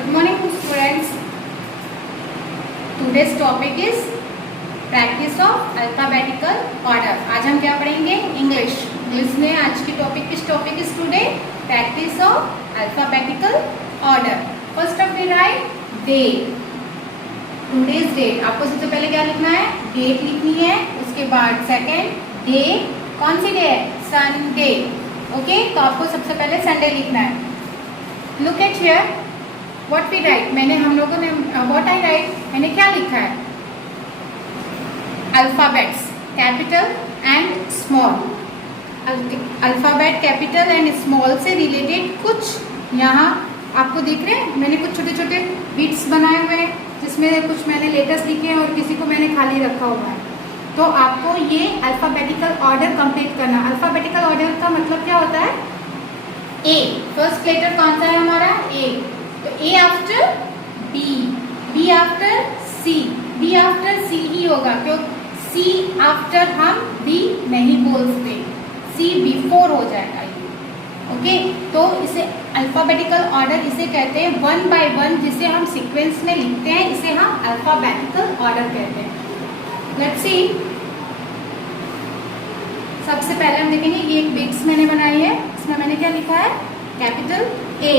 Good morning students. Today's topic is practice of alphabetical order. आज हम क्या पढ़ेंगे? इंग्लिश में आज की टॉपिक किस topic is today? Practice of alphabetical order. First of we write day. Today's date. आपको सबसे पहले क्या लिखना है? डेट लिखनी है. उसके बाद सेकेंड डे. कौन सी डे है? संडे. ओके, तो आपको सबसे पहले संडे लिखना है. Look at here what we write. हम लोगों ने व्हाट आई राइट, मैंने क्या लिखा है? Alphabets capital and small. Alphabet capital and small से रिलेटेड कुछ यहाँ आपको दिख रहे हैं. मैंने कुछ छोटे छोटे बिट्स बनाए हुए हैं जिसमें कुछ मैंने लेटर्स लिखे हैं और किसी को मैंने खाली रखा हुआ है. तो आपको ये अल्फाबेटिकल ऑर्डर कंप्लीट करना. अल्फाबेटिकल ऑर्डर का मतलब क्या होता है? ए. फर्स्ट लेटर कौन सा है हमारा? ए. तो A after B, B after C, B after सी ही होगा क्यों? सी आफ्टर हम बी नहीं बोलते, सी बिफोर हो जाएगा ये. ओके, तो इसे अल्फाबेटिकल ऑर्डर इसे कहते हैं. वन बाय वन जिसे हम सीक्वेंस में लिखते हैं इसे हम अल्फाबेटिकल ऑर्डर कहते हैं. Let's see. सबसे पहले हम देखेंगे ये एक बिट्स मैंने बनाई है. इसमें मैंने क्या लिखा है? Capital A.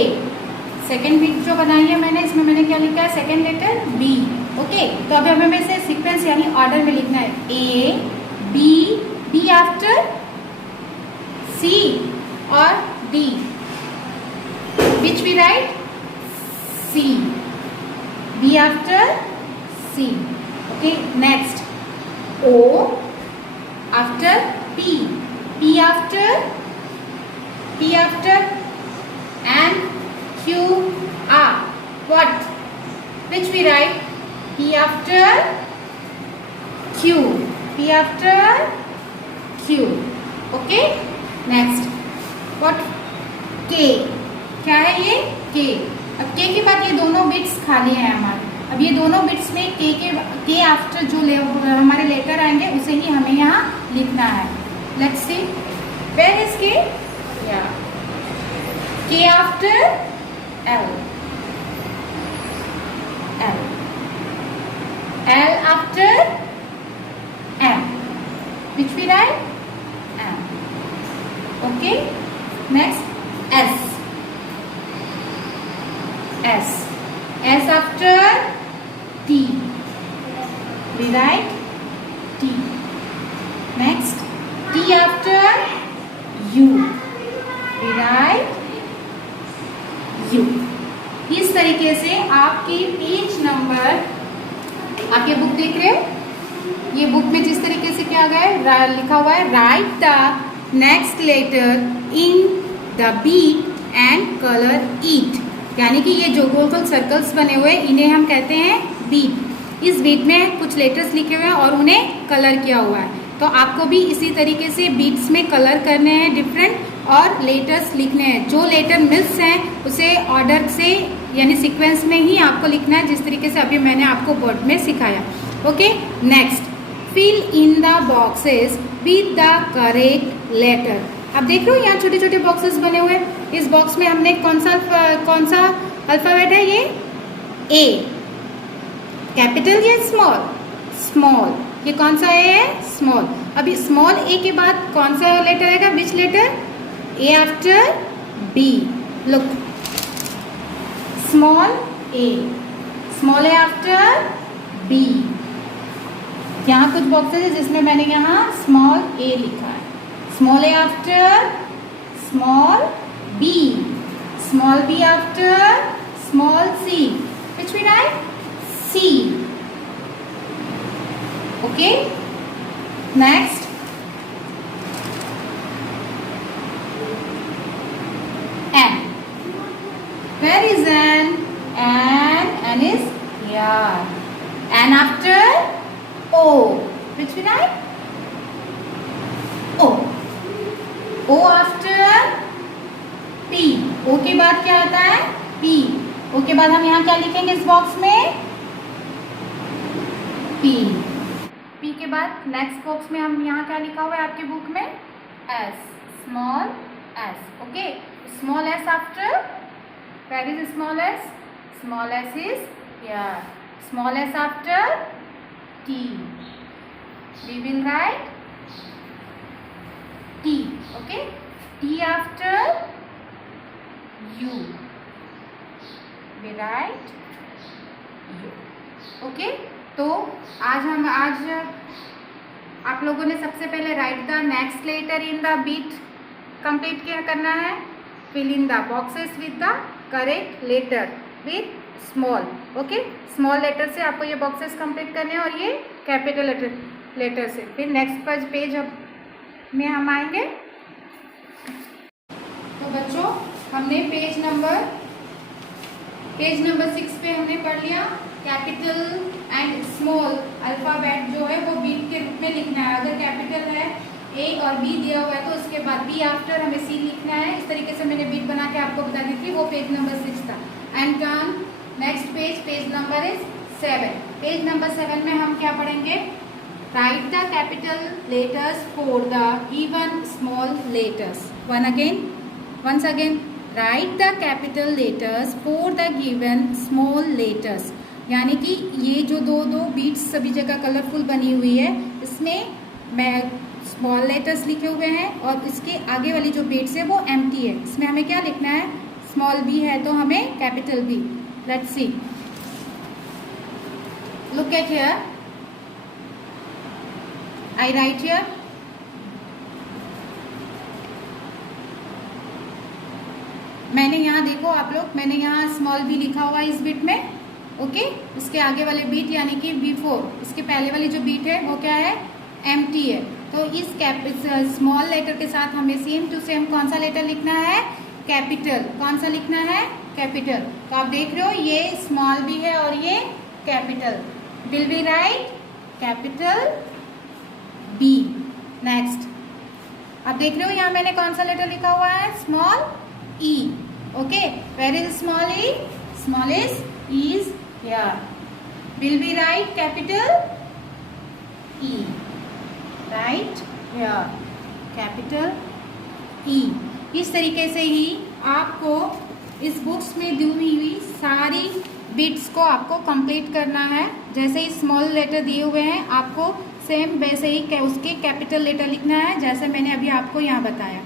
सेकेंड बिट जो बनाई है मैंने, इसमें मैंने क्या लिखा है? Second letter B. ओके, तो अभी हमें इसे सीक्वेंस यानी ऑर्डर में लिखना है. A B, B after C और D. Which we write? C. B after C. Okay, next O after P, P after and Q R. What? Which we write? P after Q, P after Q. Okay. Next. What? K. क्या है ये? K. अब K के बाद ये दोनों bits खाली हैं हमारे. अब ये दोनों बिट्स में K आफ्टर जो हमारे लेटर आएंगे उसे ही हमें यहाँ लिखना है. Let's see. Where is K? Yeah. K after L. L. L after M. Which we write? M. Okay. Next S. S. S after T. We write T. Next T after U. We write U. इस तरीके से आपकी page number, आप ये book देख रहे हो? ये बुक में जिस तरीके से क्या गया है लिखा हुआ है, write the next letter in the beat and colour it. यानी कि ये जो गोल गोल सर्कल्स बने हुए इन्हें हम कहते हैं बीट. इस बीट में कुछ लेटर्स लिखे हुए हैं और उन्हें कलर किया हुआ है. तो आपको भी इसी तरीके से बीट्स में कलर करने हैं डिफरेंट और लेटर्स लिखने हैं. जो लेटर मिस हैं उसे ऑर्डर से यानी सीक्वेंस में ही आपको लिखना है जिस तरीके से अभी मैंने आपको बोर्ड में सिखाया. Okay, next fill in the boxes with the correct letter. अब देख रहे हो यहाँ छोटे छोटे बॉक्सेस बने हुए हैं. इस बॉक्स में हमने कौन सा अल्फाबेट है? ये ए. कैपिटल या स्मॉल? स्मॉल. ये कौन सा ए है? स्मॉल. अभी स्मॉल ए के बाद कौन सा लेटर आएगा? विच letter? A after B. Look. Small a. Small a after B. यहाँ कुछ बॉक्सेस है जिसमें मैंने यहाँ small a लिखा है. Small a after small b. Small b after small c. Which we write? C. Okay. Next. N. Where is N? N is here. N after O. Which we write? O. O after P. O के बाद क्या आता है? P. O के बाद हम यहाँ क्या लिखेंगे इस बॉक्स में? P. P के बाद नेक्स्ट बॉक्स में हम यहाँ क्या लिखा हुआ है आपके बुक में? S. Small s. Okay. Small s after, where is small s? Small s is here. Small s after T. We will write T. Okay. T after U. We write U. Okay. तो आज आप लोगों ने सबसे पहले write the next letter in the beat complete क्या करना है. Fill in the boxes with the correct letter with small. Okay, small letter से आपको ये बॉक्सेस कंप्लीट करने हैं और ये कैपिटल लेटर से. फिर नेक्स्ट पेज में हम आएंगे. तो बच्चों हमने पेज नंबर 6 पे हमने पढ़ लिया. कैपिटल एंड स्मॉल अल्फ़ाबेट जो है वो बीट के रूप में लिखना है. अगर कैपिटल है ए और बी दिया हुआ है तो उसके बाद बी आफ्टर हमें सी लिखना है. इस तरीके से मैंने बीट बना के आपको बता दी थी. वो पेज नंबर 6 था. And turn next page number is 7. Page number 7 में हम क्या पढ़ेंगे. Right the capital letters for the given small letters. once again right the capital letters for the given small letters. यानी कि ये जो दो बीट्स सभी जगह कलरफुल बनी हुई है, इसमें मैं स्मॉल लेटर्स लिखे हुए हैं और इसके आगे वाली जो बीट्स है वो एम्प्टी है. इसमें हमें क्या लिखना है. स्मॉल बी है तो हमें capital B. Let's see. Look at here. I write here. मैंने यहाँ देखो आप लोग, मैंने यहाँ स्मॉल बी लिखा हुआ है इस बीट में. ओके, इसके आगे वाले बीट यानी कि B4, इसके पहले वाली जो बीट है वो क्या है. एम्प्टी है. तो इस स्मॉल लेटर के साथ हमें सेम टू सेम कौन सा लेटर लिखना है. कैपिटल. कौन सा लिखना है. कैपिटल. तो आप देख रहे हो ये स्मॉल बी है और ये capital. Will be write capital B. Next आप देख रहे हो यहाँ मैंने कौन सा लेटर लिखा हुआ है. Small E. Okay, where is small E. Small is here. Will be write capital E. Right here. Capital E. इस तरीके से ही आपको इस बुक्स में दी हुई सारी बिट्स को आपको कंप्लीट करना है. जैसे ही स्मॉल लेटर दिए हुए हैं आपको सेम वैसे ही उसके कैपिटल लेटर लिखना है जैसे मैंने अभी आपको यहाँ बताया.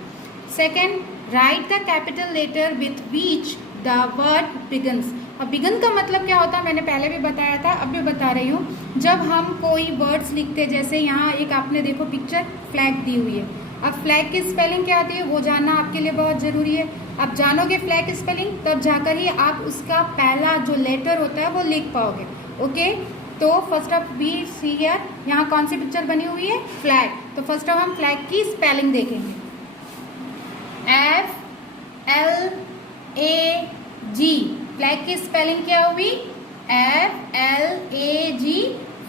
Second, write the capital letter with which the word begins. अब बिगन का मतलब क्या होता है मैंने पहले भी बताया था, अब भी बता रही हूँ. जब हम कोई वर्ड्स लिखते, जैसे यहाँ एक आपने देखो पिक्चर फ्लैग दी हुई है. अब फ्लैग की स्पेलिंग क्या आती है वो जानना आपके लिए बहुत ज़रूरी है. आप जानोगे फ्लैग की स्पेलिंग तब जाकर ही आप उसका पहला जो लेटर होता है वो लिख पाओगे. ओके, तो first of be see here. यहाँ कौन सी पिक्चर बनी हुई है. फ्लैग. तो फर्स्ट ऑफ हम फ्लैग की स्पेलिंग देखेंगे. FLAG. फ्लैग की स्पेलिंग क्या हुई. FLAG.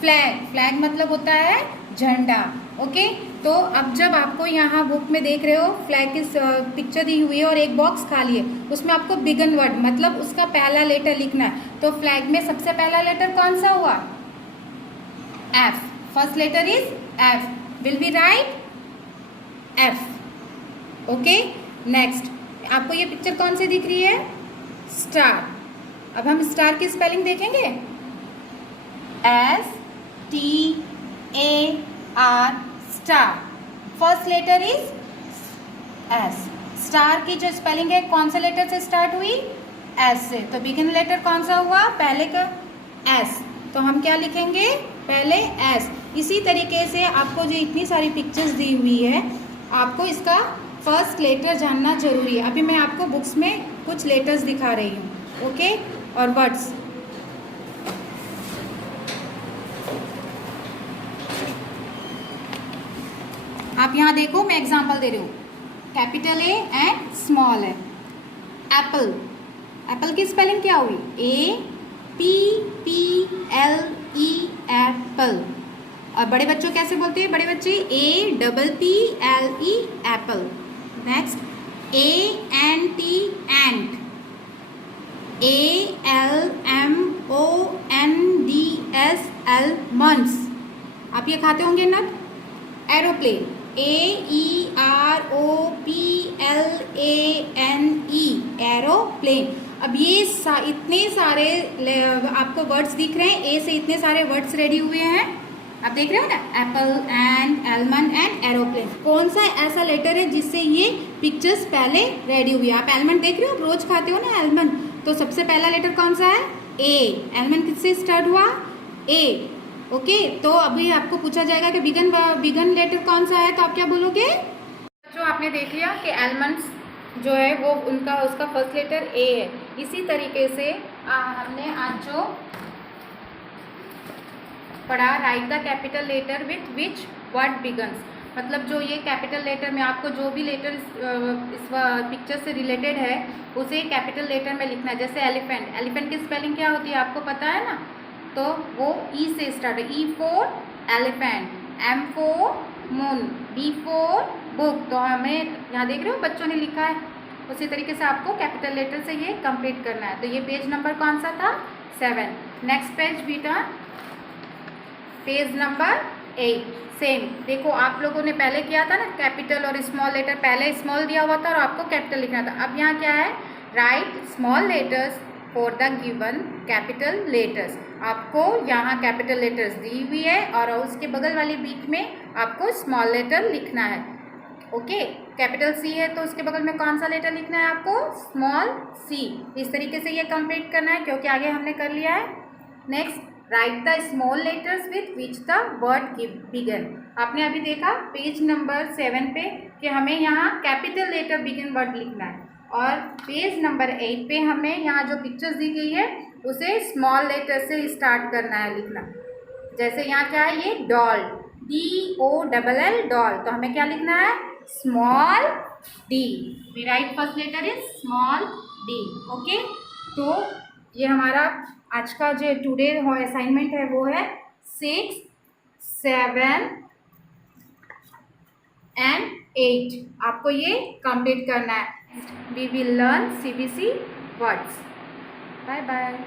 फ्लैग. फ्लैग मतलब होता है झंडा. ओके, तो अब जब आपको यहाँ बुक में देख रहे हो फ्लैग की पिक्चर दी हुई है और एक बॉक्स खाली है, उसमें आपको बिगन वर्ड मतलब उसका पहला लेटर लिखना है. तो फ्लैग में सबसे पहला लेटर कौन सा हुआ. F. First letter is F. Will be write F. Okay, next आपको ये पिक्चर कौन सी दिख रही है. स्टार. अब हम स्टार की स्पेलिंग देखेंगे. STAR. Star. First letter is S. Star की जो स्पेलिंग है कौन से लेटर से स्टार्ट हुई. S से. तो बिगिन लेटर कौन सा हुआ पहले का S. तो हम क्या लिखेंगे पहले S. इसी तरीके से आपको जो इतनी सारी पिक्चर्स दी हुई है आपको इसका फर्स्ट लेटर जानना जरूरी है. अभी मैं आपको बुक्स में कुछ लेटर्स दिखा रही हूँ. ओके, और वर्ड्स. आप यहाँ देखो मैं एग्जांपल दे रही हूँ. कैपिटल ए एंड स्मॉल है. एप्पल. एप्पल की स्पेलिंग क्या हुई. APPLE. एप्पल. और बड़े बच्चों कैसे बोलते हैं बड़े बच्चे. APPLE. एप्पल. Next ANT. एंट. ALMONDS. एलमंड्स. आप ये खाते होंगे नट. एरोप्लेन. AEROPLANE. एरोप्लेन. अब ये इतने सारे आपको वर्ड्स दिख रहे हैं, ए से इतने सारे वर्ड्स रेडी हुए हैं, आप देख रहे हो ना, Apple and almond and aeroplane. कौन सा ऐसा लेटर है जिससे ये पिक्चर्स पहले रेडी हुई है? आप एलमंड देख रहे हो, रोज खाते हो ना एलमंड, तो सबसे पहला लेटर कौन सा है? ए। एलमंड किससे स्टार्ट हुआ? ए। ओके, तो अभी आपको पूछा जाएगा कि बिगन लेटर कौन सा है, तो आप क्या बोलोगे? जो आपने देख लिया कि एलमंड्स जो है वो उसका फर्स्ट लेटर ए है। इसी तरीके से हमने आज जो पढ़ा, write the capital letter with which word begins, मतलब जो ये कैपिटल लेटर में आपको जो भी लेटर इस पिक्चर से रिलेटेड है उसे कैपिटल लेटर में लिखना है। जैसे एलिफेंट, एलिफेंट की स्पेलिंग क्या होती है आपको पता है ना, तो वो ई से स्टार्ट है, E for elephant, M for moon, B for book. तो हमें यहाँ देख रहे हो बच्चों ने लिखा है, उसी तरीके से आपको कैपिटल लेटर से ये कंप्लीट करना है। तो ये पेज नंबर कौन सा था? 7। नेक्स्ट पेज बेटा, पेज नंबर 8। सेम देखो, आप लोगों ने पहले किया था ना, कैपिटल और स्मॉल लेटर, पहले स्मॉल दिया हुआ था और आपको कैपिटल लिखना था। अब यहाँ क्या है? Right small letters for the given capital letters. आपको यहाँ कैपिटल लेटर्स दी हुई है और उसके बगल वाली बीच में आपको स्मॉल लेटर लिखना है। ओके, कैपिटल सी है तो उसके बगल में कौन सा लेटर लिखना है आपको? Small C. इस तरीके से ये कंप्लीट करना है क्योंकि आगे हमने कर लिया है। Next, write the small letters with which the word begin. आपने अभी देखा पेज नंबर 7 पे कि हमें यहाँ कैपिटल लेटर बिगन वर्ड लिखना है, और पेज नंबर 8 पे हमें यहाँ जो पिक्चर्स दी गई है उसे स्मॉल लेटर से स्टार्ट करना है लिखना। जैसे यहाँ क्या है, ये डॉल, DOLL डॉल, तो हमें क्या लिखना है? Small D. Write first letter is small D. Okay, तो ये हमारा आज का जो टुडे असाइनमेंट है वो है 6, 7 एंड 8। आपको ये कंप्लीट करना है। We will learn CBC words. Bye bye.